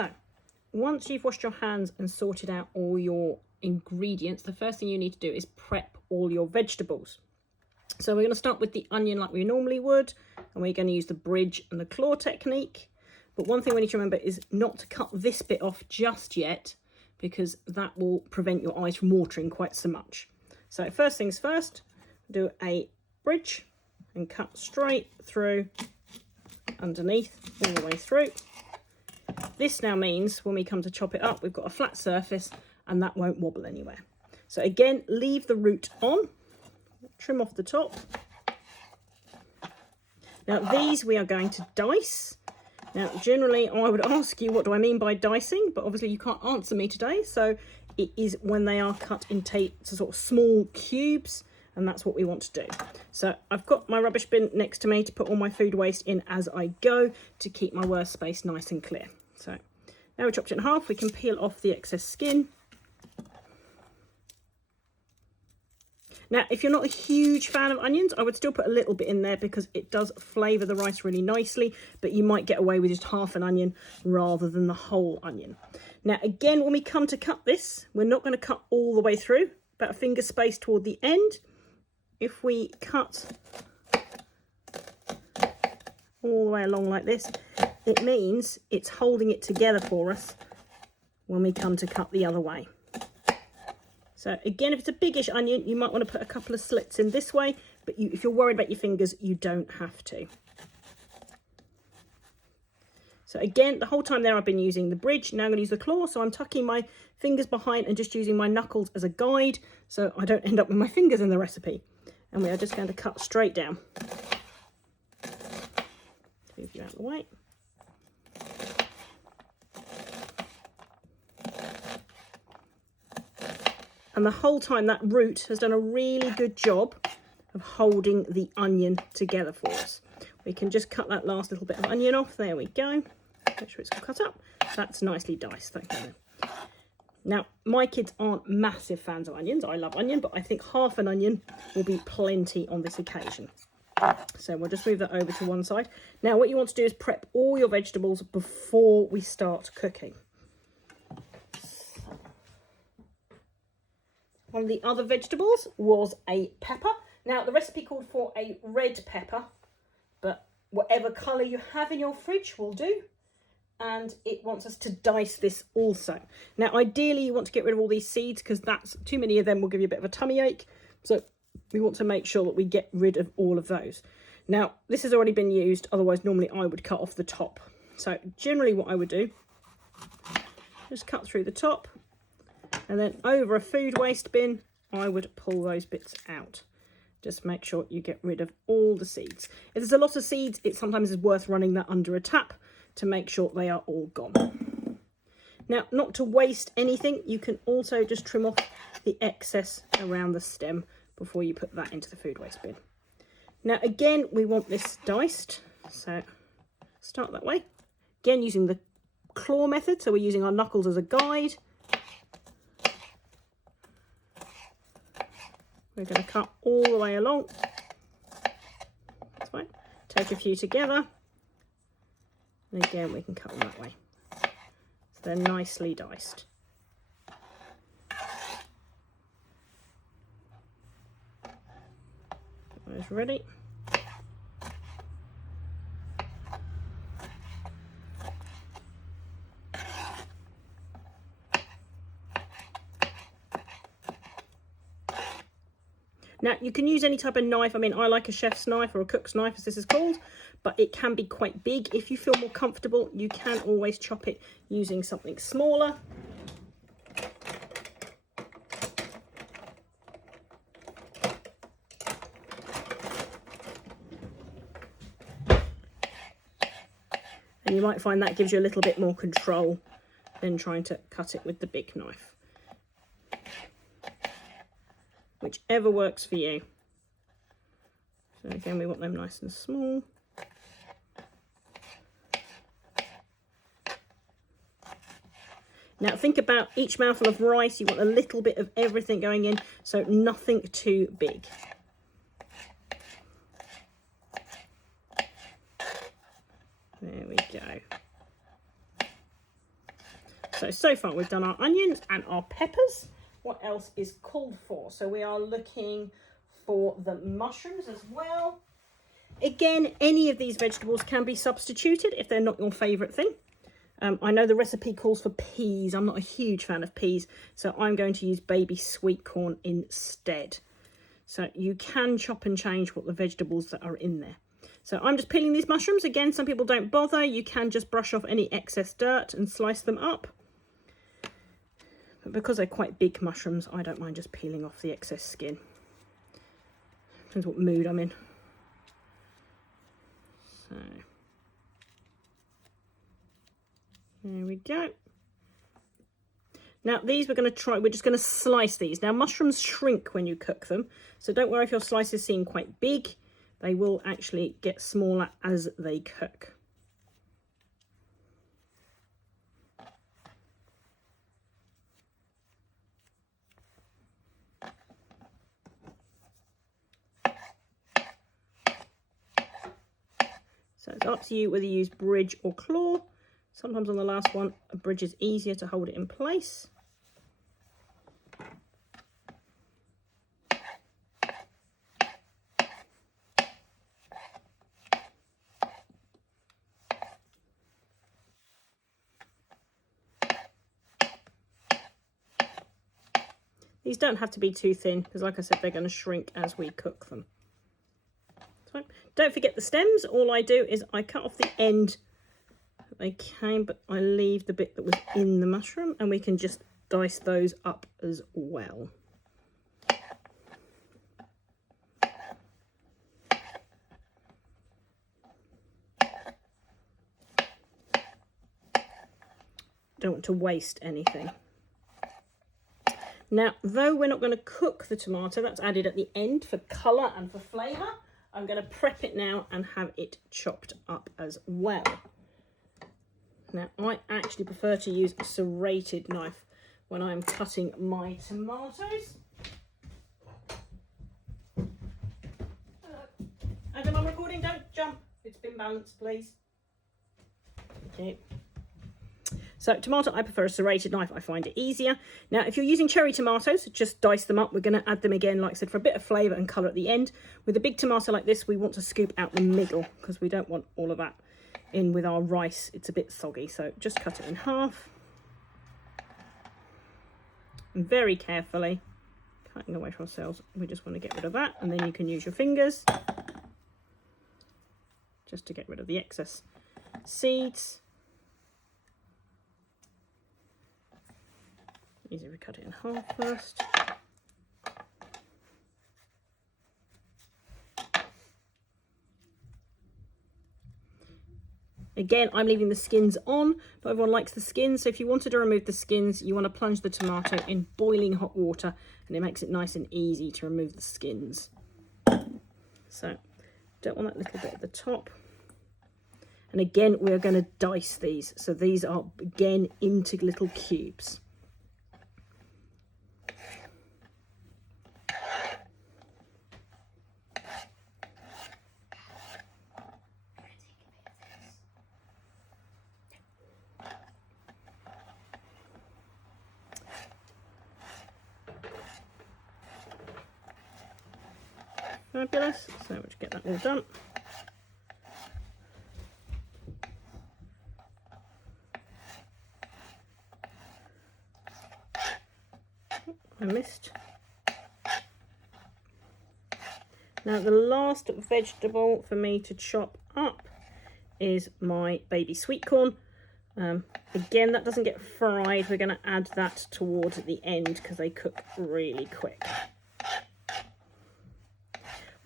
So once you've washed your hands and sorted out all your ingredients, the first thing you need to do is prep all your vegetables. So we're going to start with the onion like we normally would, and we're going to use the bridge and the claw technique. But one thing we need to remember is not to cut this bit off just yet, because that will prevent your eyes from watering quite so much. So first things first, do a bridge and cut straight through underneath all the way through. This now means when we come to chop it up, we've got a flat surface and that won't wobble anywhere. So again, leave the root on, trim off the top. Now these we are going to dice. Now generally I would ask you what do I mean by dicing, but obviously you can't answer me today, so it is when they are cut into sort of small cubes, and that's what we want to do. So I've got my rubbish bin next to me to put all my food waste in as I go to keep my workspace nice and clear. So now we've chopped it in half, we can peel off the excess skin. Now, if you're not a huge fan of onions, I would still put a little bit in there because it does flavour the rice really nicely, but you might get away with just half an onion rather than the whole onion. Now, again, when we come to cut this, we're not going to cut all the way through, about a finger space toward the end. If we cut all the way along like this, it means it's holding it together for us when we come to cut the other way. So again, if it's a biggish onion, you might want to put a couple of slits in this way, but if you're worried about your fingers, you don't have to. So again, the whole time there I've been using the bridge. Now I'm going to use the claw, so I'm tucking my fingers behind and just using my knuckles as a guide so I don't end up with my fingers in the recipe. And we are just going to cut straight down. Move you out of the way. And the whole time that root has done a really good job of holding the onion together for us. We can just cut that last little bit of onion off. There we go. Make sure it's all cut up. That's nicely diced. Thank you. Now, my kids aren't massive fans of onions. I love onion, but I think half an onion will be plenty on this occasion. So we'll just move that over to one side. Now, what you want to do is prep all your vegetables before we start cooking. One of the other vegetables was a pepper. Now, the recipe called for a red pepper, but whatever colour you have in your fridge will do. And it wants us to dice this also. Now, ideally, you want to get rid of all these seeds because that's too many of them will give you a bit of a tummy ache. So we want to make sure that we get rid of all of those. Now, this has already been used. Otherwise, normally I would cut off the top. So generally what I would do, just cut through the top. And then over a food waste bin, I would pull those bits out. Just make sure you get rid of all the seeds. If there's a lot of seeds, it sometimes is worth running that under a tap to make sure they are all gone. Now, not to waste anything, you can also just trim off the excess around the stem before you put that into the food waste bin. Now, again, we want this diced. So start that way. Again, using the claw method. So we're using our knuckles as a guide. We're going to cut all the way along. That's fine. Take a few together. And again, we can cut them that way. So they're nicely diced. Those ready. Now, you can use any type of knife. I mean, I like a chef's knife or a cook's knife, as this is called, but it can be quite big. If you feel more comfortable, you can always chop it using something smaller. And you might find that gives you a little bit more control than trying to cut it with the big knife. Whichever works for you. So again, we want them nice and small. Now think about each mouthful of rice, you want a little bit of everything going in, so nothing too big. There we go. So far we've done our onions and our peppers. What else is called for? So we are looking for the mushrooms as well. Again, any of these vegetables can be substituted if they're not your favourite thing. I know the recipe calls for peas. I'm not a huge fan of peas, so I'm going to use baby sweet corn instead. So you can chop and change what the vegetables that are in there. So I'm just peeling these mushrooms. Again, some people don't bother. You can just brush off any excess dirt and slice them up. But because they're quite big mushrooms, I don't mind just peeling off the excess skin. Depends what mood I'm in. So there we go. Now these we're just going to slice these. Now mushrooms shrink when you cook them, so don't worry if your slices seem quite big. They will actually get smaller as they cook. So it's up to you whether you use bridge or claw. Sometimes on the last one, a bridge is easier to hold it in place. These don't have to be too thin because, like I said, they're going to shrink as we cook them. So, don't forget the stems. All I do is I cut off the end that they came, but I leave the bit that was in the mushroom, and we can just dice those up as well. Don't want to waste anything. Now, though we're not going to cook the tomato, that's added at the end for colour and for flavour, I'm going to prep it now and have it chopped up as well. Now, I actually prefer to use a serrated knife when I'm cutting my tomatoes. Adam, I'm recording, don't jump. It's been balanced, please. Okay. So tomato, I prefer a serrated knife. I find it easier. Now, if you're using cherry tomatoes, just dice them up. We're going to add them again, like I said, for a bit of flavour and colour at the end. With a big tomato like this, we want to scoop out the middle because we don't want all of that in with our rice. It's a bit soggy, so just cut it in half. And very carefully, cutting away from ourselves, we just want to get rid of that. And then you can use your fingers just to get rid of the excess seeds. Easy, we cut it in half first. Again, I'm leaving the skins on. Not everyone likes the skins, so if you wanted to remove the skins, you want to plunge the tomato in boiling hot water, and it makes it nice and easy to remove the skins. So, don't want that little bit at the top. And again, we're going to dice these. So these are, again, into little cubes. Fabulous. So we'll get that all done. I missed. Now the last vegetable for me to chop up is my baby sweet corn. Again, that doesn't get fried. We're going to add that towards the end because they cook really quick.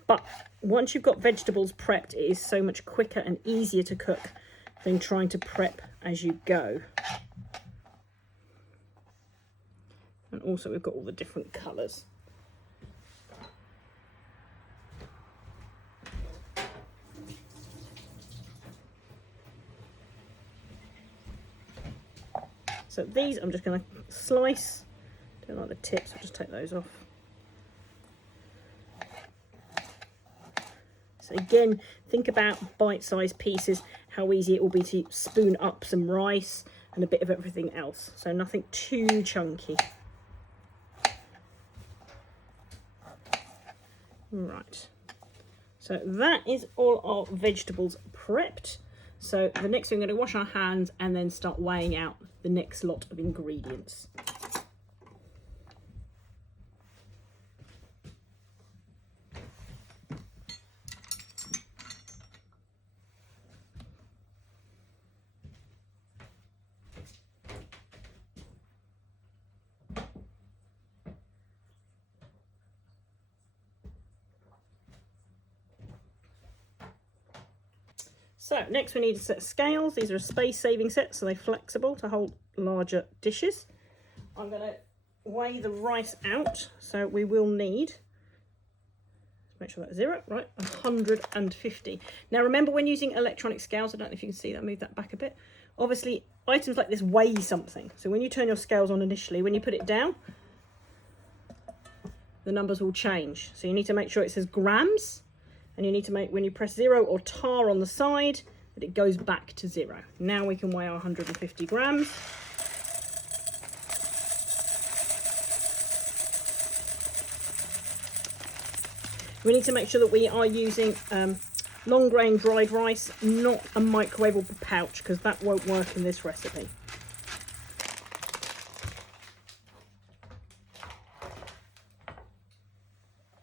But once you've got vegetables prepped, it is so much quicker and easier to cook than trying to prep as you go. And also we've got all the different colours. So these I'm just going to slice. Don't like the tips, I'll just take those off. So again, think about bite-sized pieces, how easy it will be to spoon up some rice. and a bit of everything else. So nothing too chunky. Right. So that is all our vegetables prepped. So the next thing, we're going to wash our hands and then start weighing out the next lot of ingredients. So next we need a set of scales. These are a space saving set, so they're flexible to hold larger dishes. I'm going to weigh the rice out, so we will need, make sure that's 0, right, 150. Now remember, when using electronic scales, I don't know if you can see that, move that back a bit. Obviously items like this weigh something, so when you turn your scales on initially, when you put it down, the numbers will change. So you need to make sure it says grams. And you need to make, when you press 0 or tar on the side, that it goes back to 0. Now we can weigh our 150 grams. We need to make sure that we are using long grain dried rice, not a microwavable pouch, because that won't work in this recipe.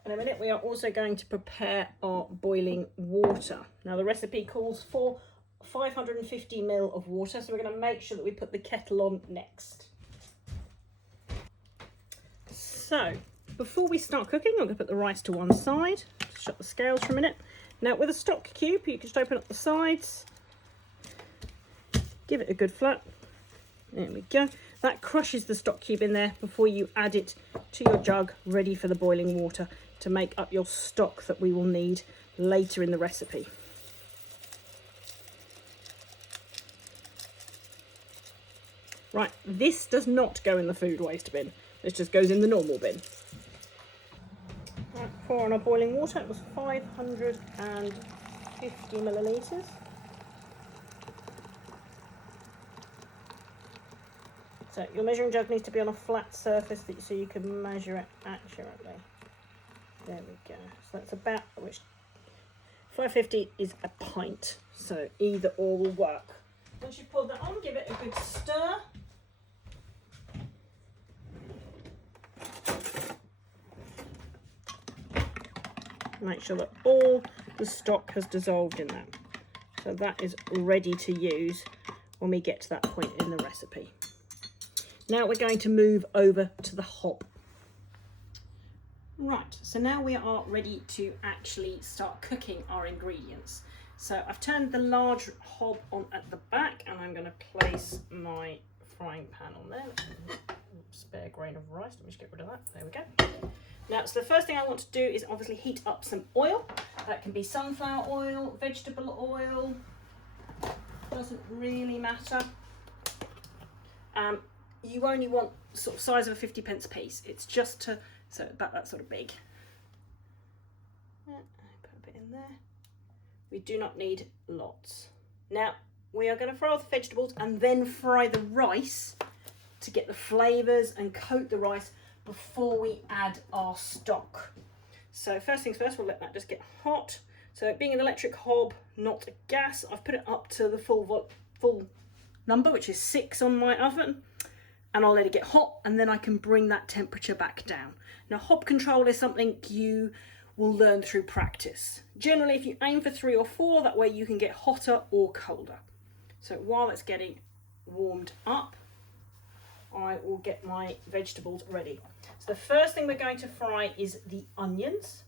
In a minute, we are also going to prepare our boiling water. Now the recipe calls for 550 ml of water, so we're going to make sure that we put the kettle on next. So before we start cooking, I'm going to put the rice to one side, shut the scales for a minute. Now with a stock cube, you can just open up the sides, give it a good flat. There we go. That crushes the stock cube in there before you add it to your jug, ready for the boiling water to make up your stock that we will need later in the recipe. Right, this does not go in the food waste bin. This just goes in the normal bin. Right, pour on our boiling water. It was 550 millilitres. So your measuring jug needs to be on a flat surface so you can measure it accurately. There we go. So that's about, which 550 is a pint. So either or will work. Once you've poured that on, give it a good stir. Make sure that all the stock has dissolved in that. So that is ready to use when we get to that point in the recipe. Now we're going to move over to the hob. Right, so now we are ready to actually start cooking our ingredients. So I've turned the large hob on at the back, and I'm going to place my frying pan on there. Spare grain of rice, let me just get rid of that. There we go. Now, so the first thing I want to do is obviously heat up some oil. That can be sunflower oil, vegetable oil, doesn't really matter. You only want sort of size of a 50p piece. It's just to, so about that sort of big. Put a bit in there. We do not need lots. Now, we are going to fry off the vegetables and then fry the rice to get the flavours and coat the rice before we add our stock. So first things first, we'll let that just get hot. So being an electric hob, not a gas, I've put it up to the full number, which is 6 on my oven. And I'll let it get hot, and then I can bring that temperature back down. Now, hob control is something you will learn through practice. Generally, if you aim for 3 or 4, that way you can get hotter or colder. So while it's getting warmed up, I will get my vegetables ready. So the first thing we're going to fry is the onions.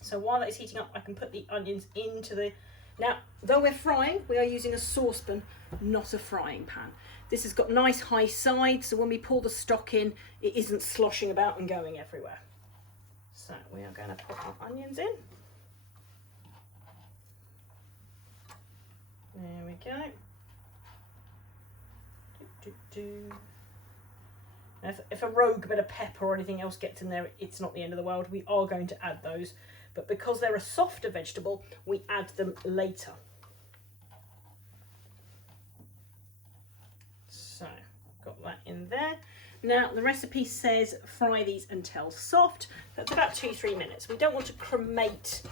So while that is heating up, I can put the onions into the... Now, though we're frying, we are using a saucepan, not a frying pan. This has got nice high sides, so when we pour the stock in, it isn't sloshing about and going everywhere. So we are going to put our onions in. There we go. Now, if a rogue bit of pepper or anything else gets in there, it's not the end of the world. We are going to add those, but because they're a softer vegetable, we add them later. got that in there. Now the recipe says fry these until soft. That's about 2-3 minutes. We don't want to cremate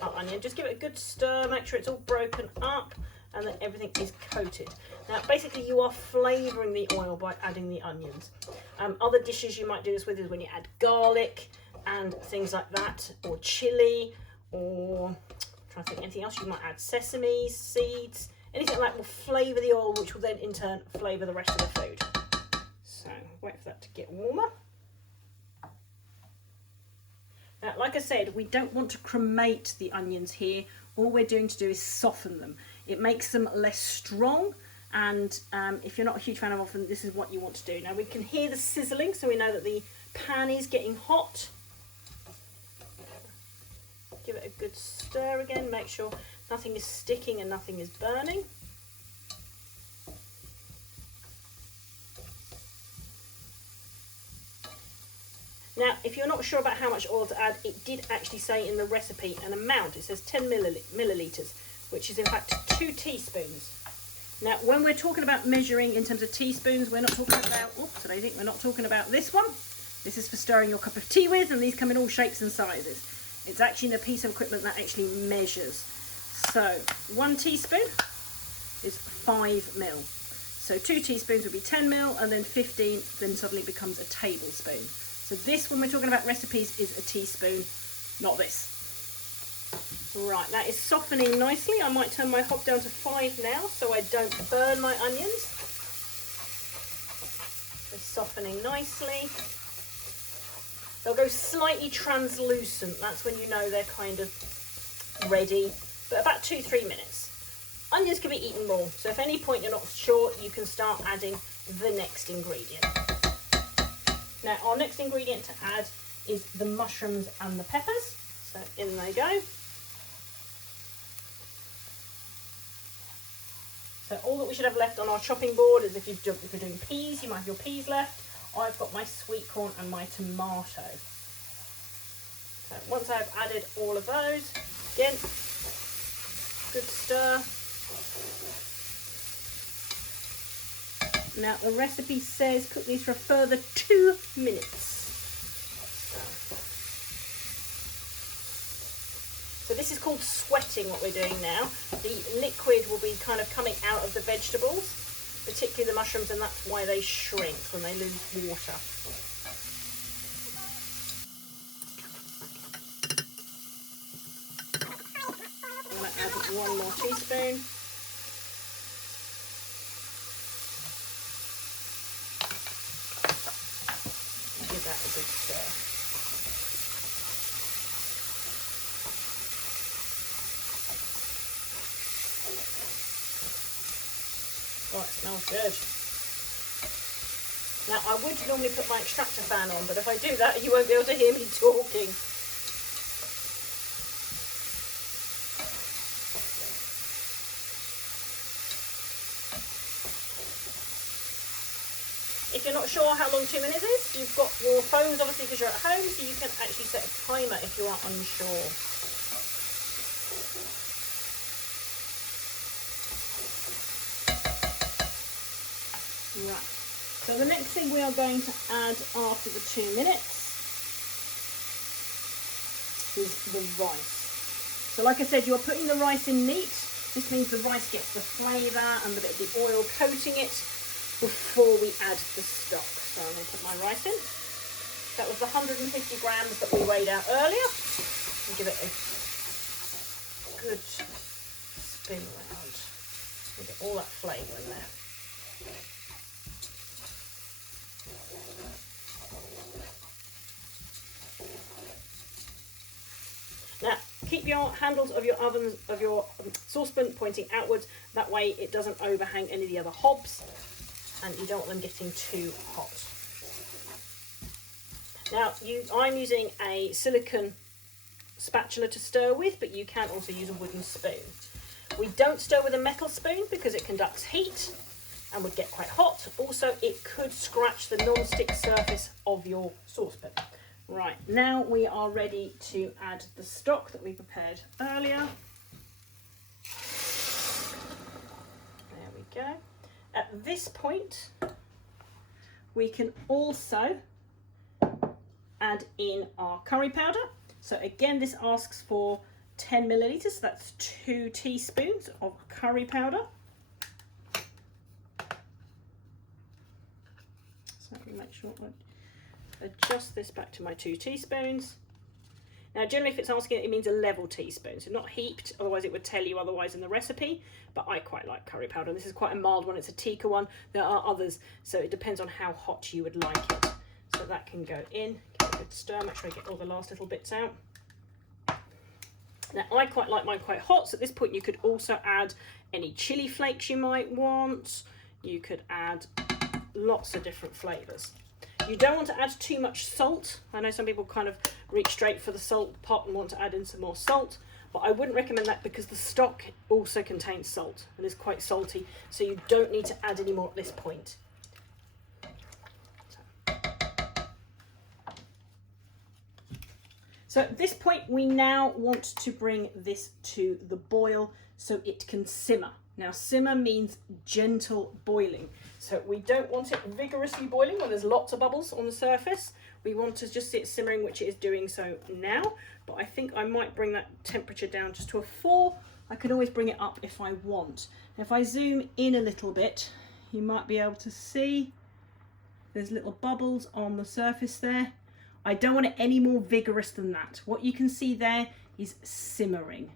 our onion. Just give it a good stir, make sure it's all broken up and that everything is coated. Now basically you are flavouring the oil by adding the onions. Other dishes you might do this with is when you add garlic and things like that, or chilli, or I'm trying to think anything else. You might add sesame seeds, anything like that will flavour the oil, which will then in turn flavour the rest of the food. So wait for that to get warmer. Now, like I said, we don't want to cremate the onions here. All we're doing to do is soften them. It makes them less strong, and if you're not a huge fan of often, this is what you want to do. Now we can hear the sizzling, so we know that the pan is getting hot. Give it a good stir again, make sure nothing is sticking and nothing is burning. Now, if you're not sure about how much oil to add, it did actually say in the recipe an amount. It says 10 millilitres, which is in fact 2 teaspoons. Now, when we're talking about measuring in terms of teaspoons, we're not talking about, oops, I think we're not talking about this one. This is for stirring your cup of tea with, and these come in all shapes and sizes. It's actually a piece of equipment that actually measures. So 1 teaspoon is 5 mil. So 2 teaspoons would be 10 mil, and then 15 then suddenly becomes a tablespoon. So this, when we're talking about recipes, is a teaspoon, not this. Right, that is softening nicely. I might turn my hob down to 5 now so I don't burn my onions. They're softening nicely. They'll go slightly translucent. That's when you know they're kind of ready, but about 2-3 minutes. Onions can be eaten raw, so if at any point you're not sure, you can start adding the next ingredient. Now, our next ingredient to add is the mushrooms and the peppers. So in they go. So all that we should have left on our chopping board is if you're doing peas, you might have your peas left. I've got my sweet corn and my tomato. So once I've added all of those, again, good stir. Now the recipe says cook these for a further 2 minutes. So this is called sweating, what we're doing now. The liquid will be kind of coming out of the vegetables, particularly the mushrooms, and that's why they shrink when they lose water. I'm going to add 1 more teaspoon. Give that a good stir. Oh, it smells good. Now, I would normally put my extractor fan on, but if I do that, you won't be able to hear me talking. If you're not sure how long 2 minutes is, you've got your phones, obviously, because you're at home, so you can actually set a timer if you are unsure. Right, so the next thing we are going to add after the 2 minutes is the rice. So like I said, you're putting the rice in neat. This means the rice gets the flavour and the bit of the oil coating it before we add the stock. So I'm going to put my rice in. That was the 150 grams that we weighed out earlier. And give it a good spin around and get all that flavour in there. Now, keep your handles of your ovens, of your saucepan pointing outwards. That way it doesn't overhang any of the other hobs and you don't want them getting too hot. Now, I'm using a silicone spatula to stir with, but you can also use a wooden spoon. We don't stir with a metal spoon because it conducts heat and would get quite hot. Also, it could scratch the non-stick surface of your saucepan. Right, now we are ready to add the stock that we prepared earlier. There we go. At this point, we can also add in our curry powder. So again, this asks for 10 millilitres, so that's 2 teaspoons of curry powder. So let me make sure I adjust this back to my 2 teaspoons. Now generally if it's asking it means a level teaspoon, so not heaped, otherwise it would tell you otherwise in the recipe, but I quite like curry powder, and this is quite a mild one, it's a tikka one. There are others, so it depends on how hot you would like it. So that can go in, give it a good stir, make sure I get all the last little bits out. Now I quite like mine quite hot, so at this point you could also add any chili flakes you might want. You could add lots of different flavours. You don't want to add too much salt. I know some people kind of reach straight for the salt pot and want to add in some more salt, but I wouldn't recommend that because the stock also contains salt and is quite salty, so you don't need to add any more at this point. So at this point we now want to bring this to the boil so it can simmer. Now simmer means gentle boiling. So we don't want it vigorously boiling when there's lots of bubbles on the surface. We want to just see it simmering, which it is doing so now. But I think I might bring that temperature down just to a 4. I can always bring it up if I want. If I zoom in a little bit, you might be able to see there's little bubbles on the surface there. I don't want it any more vigorous than that. What you can see there is simmering.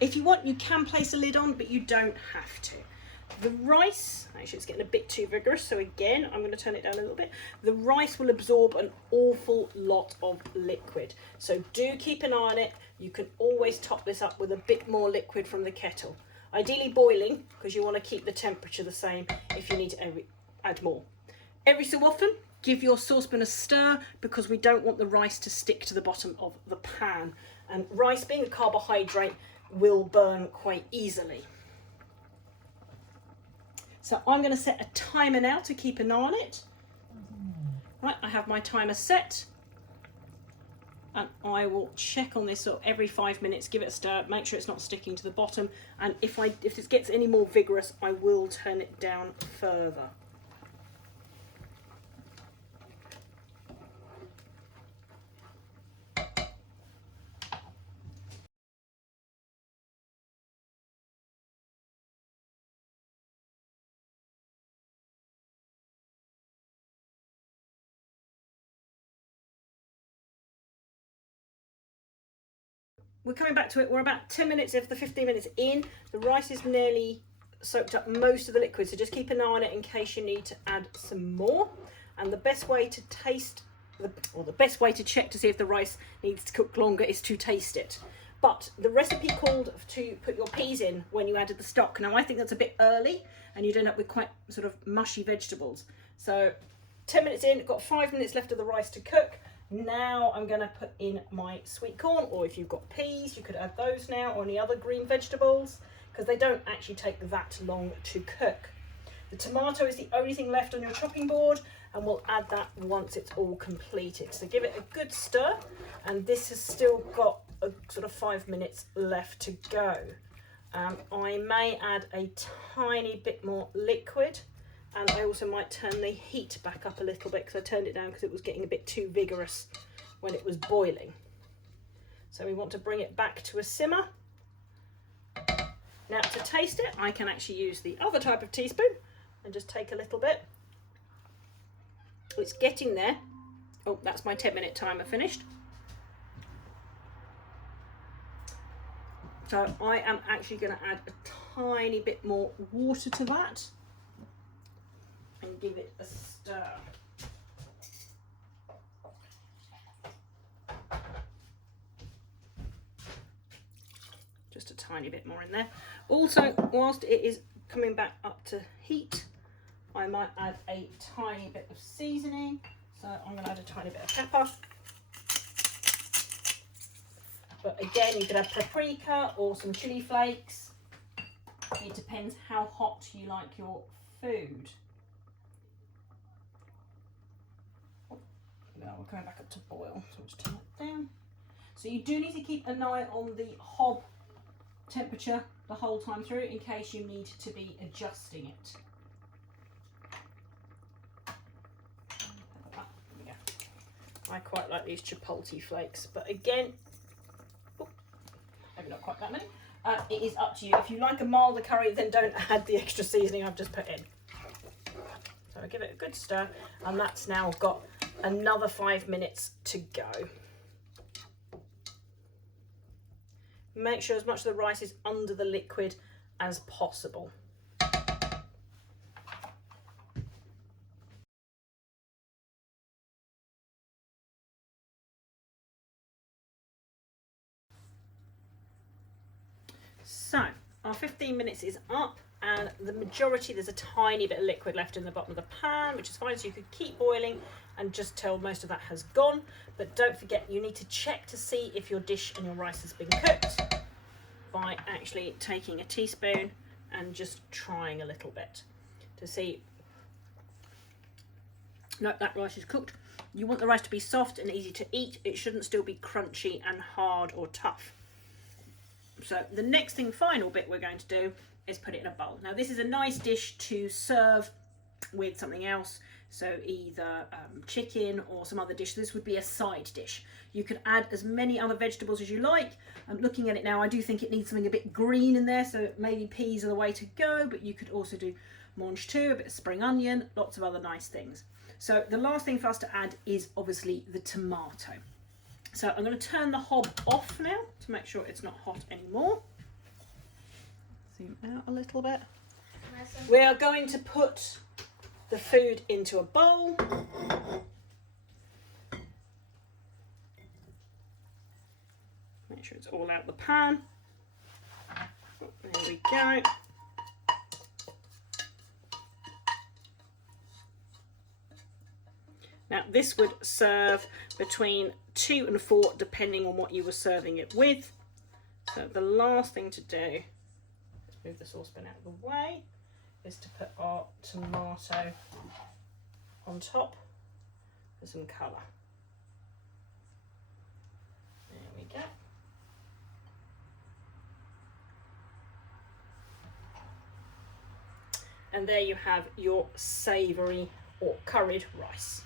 If you want, you can place a lid on, but you don't have to. The rice, actually it's getting a bit too vigorous, so again, I'm going to turn it down a little bit. The rice will absorb an awful lot of liquid, so do keep an eye on it. You can always top this up with a bit more liquid from the kettle. Ideally boiling, because you want to keep the temperature the same if you need to add more. Every so often, give your saucepan a stir, because we don't want the rice to stick to the bottom of the pan. And rice, being a carbohydrate, will burn quite easily. So I'm going to set a timer now to keep an eye on it. Right, I have my timer set, and I will check on this sort of every 5 minutes, give it a stir, make sure it's not sticking to the bottom, and if this gets any more vigorous, I will turn it down further. We're coming back to it. We're about 10 minutes of the 15 minutes in. The rice is nearly soaked up most of the liquid, so just keep an eye on it in case you need to add some more. And the best way to taste, or the best way to check to see if the rice needs to cook longer is to taste it. But the recipe called to put your peas in when you added the stock. Now I think that's a bit early and you'd end up with quite sort of mushy vegetables. So 10 minutes in, got 5 minutes left of the rice to cook. Now I'm going to put in my sweet corn, or if you've got peas, you could add those now, or any other green vegetables, because they don't actually take that long to cook. The tomato is the only thing left on your chopping board, and we'll add that once it's all completed. So give it a good stir, and this has still got a sort of 5 minutes left to go. I may add a tiny bit more liquid. And I also might turn the heat back up a little bit, because I turned it down because it was getting a bit too vigorous when it was boiling. So we want to bring it back to a simmer. Now to taste it, I can actually use the other type of teaspoon and just take a little bit. It's getting there. Oh, that's my 10-minute timer finished. So I am actually going to add a tiny bit more water to that and give it a stir. Just a tiny bit more in there. Also, whilst it is coming back up to heat, I might add a tiny bit of seasoning. So I'm going to add a tiny bit of pepper. But again, you could add paprika or some chili flakes. It depends how hot you like your food. Now we're coming back up to boil, so let's turn it down. So you do need to keep an eye on the hob temperature the whole time through in case you need to be adjusting it. I quite like these chipotle flakes, but again, maybe not quite that many. It is up to you. If you like a milder curry, then don't add the extra seasoning I've just put in. So I give it a good stir, and that's now got another 5 minutes to go. Make sure as much of the rice is under the liquid as possible. So our 15 minutes is up, and the majority, there's a tiny bit of liquid left in the bottom of the pan, which is fine, so you could keep boiling and just till most of that has gone. But don't forget, you need to check to see if your dish and your rice has been cooked by actually taking a teaspoon and just trying a little bit to see. No, that rice is cooked. You want the rice to be soft and easy to eat. It shouldn't still be crunchy and hard or tough. So the next thing, final bit we're going to do is put it in a bowl. Now this is a nice dish to serve with something else. So either chicken or some other dish. This would be a side dish. You can add as many other vegetables as you like. I'm looking at it now, I do think it needs something a bit green in there, so maybe peas are the way to go, but you could also do mange tout, a bit of spring onion, lots of other nice things. So the last thing for us to add is obviously the tomato. So I'm going to turn the hob off now to make sure it's not hot anymore. Zoom out a little bit. We are going to put the food into a bowl. Make sure it's all out the pan. There we go. Now this would serve between 2 and 4 depending on what you were serving it with. So the last thing to do, let's move the saucepan out of the way, is to put our tomato on top for some colour. There we go. And there you have your savoury or curried rice.